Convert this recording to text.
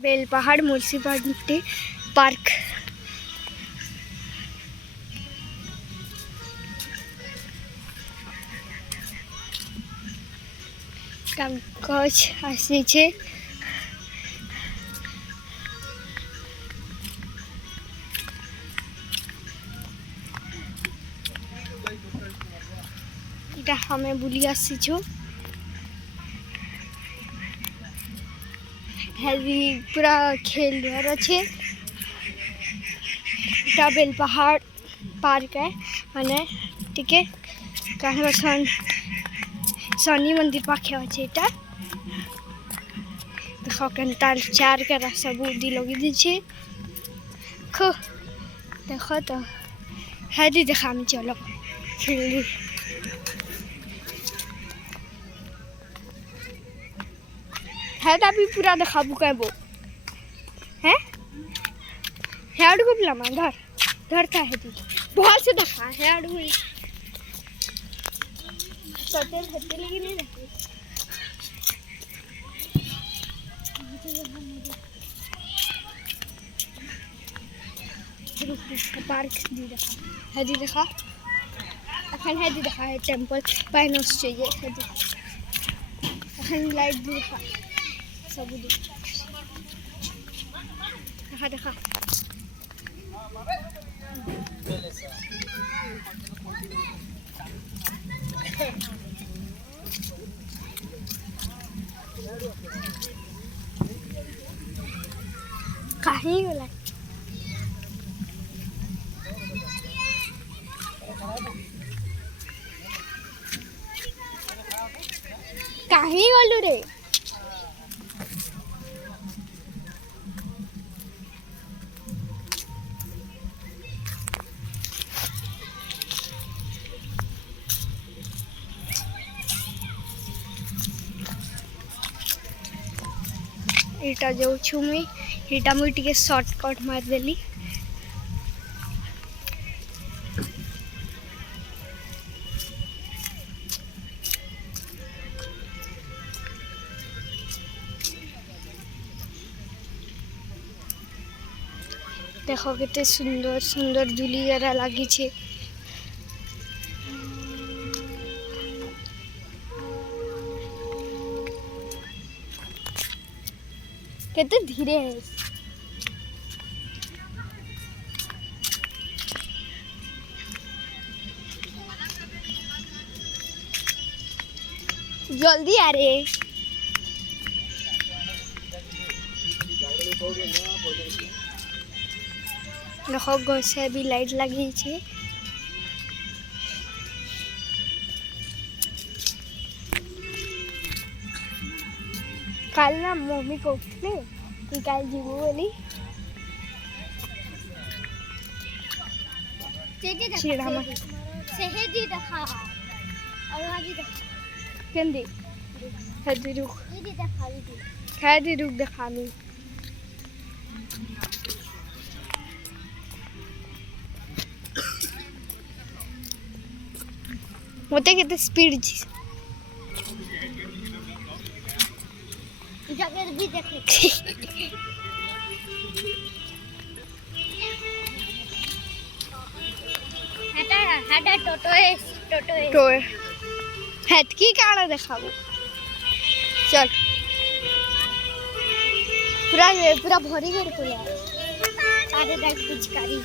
Belpahar municipality park कागज आसी इटा हमें बुली आसीछु हेल्दी पूरा खेल अच्छे इटा बेलपहाड़ पार्क है माने टिके कहे शनि मंदिर पाखे अच्छे इटा देख के चार के रास्ता बुद्धि लगी दीछे खो देख तो है दी देखा चलो खेल है तभी पूरा देखा बुकाबो है हेड को पिला मान धर धर का है दी बहुत से देखा है हेड हुई सतेल हत्ते लगी नहीं रहती पार्क दी देखा अखन है दी देखा है टेंपल पाइनोस चाहिए है दी अखन लाइट दी देखा सब देखा कहीं वाला कहीं वालू रे इटा जाऊँ मुई इटा मुई टिके शॉर्टकट मारदेली देखो कितने सुंदर सुंदर झूली जरा लगी छे कितने धीरे है जल्दी आ रे देखो गसे भी लाइट लगी छे काल ना मम्मी को उठले कि काल जीवो बोली चिड़ा में सहेदी देखा और हाजी देखा केंदी हदी रुक ये देखा दी खादी रुक देखानी होते कितने स्पीड जगह भी देखे हटा टोटो हेत की काड़ा देखाबो चल पूरा भरी कर पूरा आगे देख पिचकारी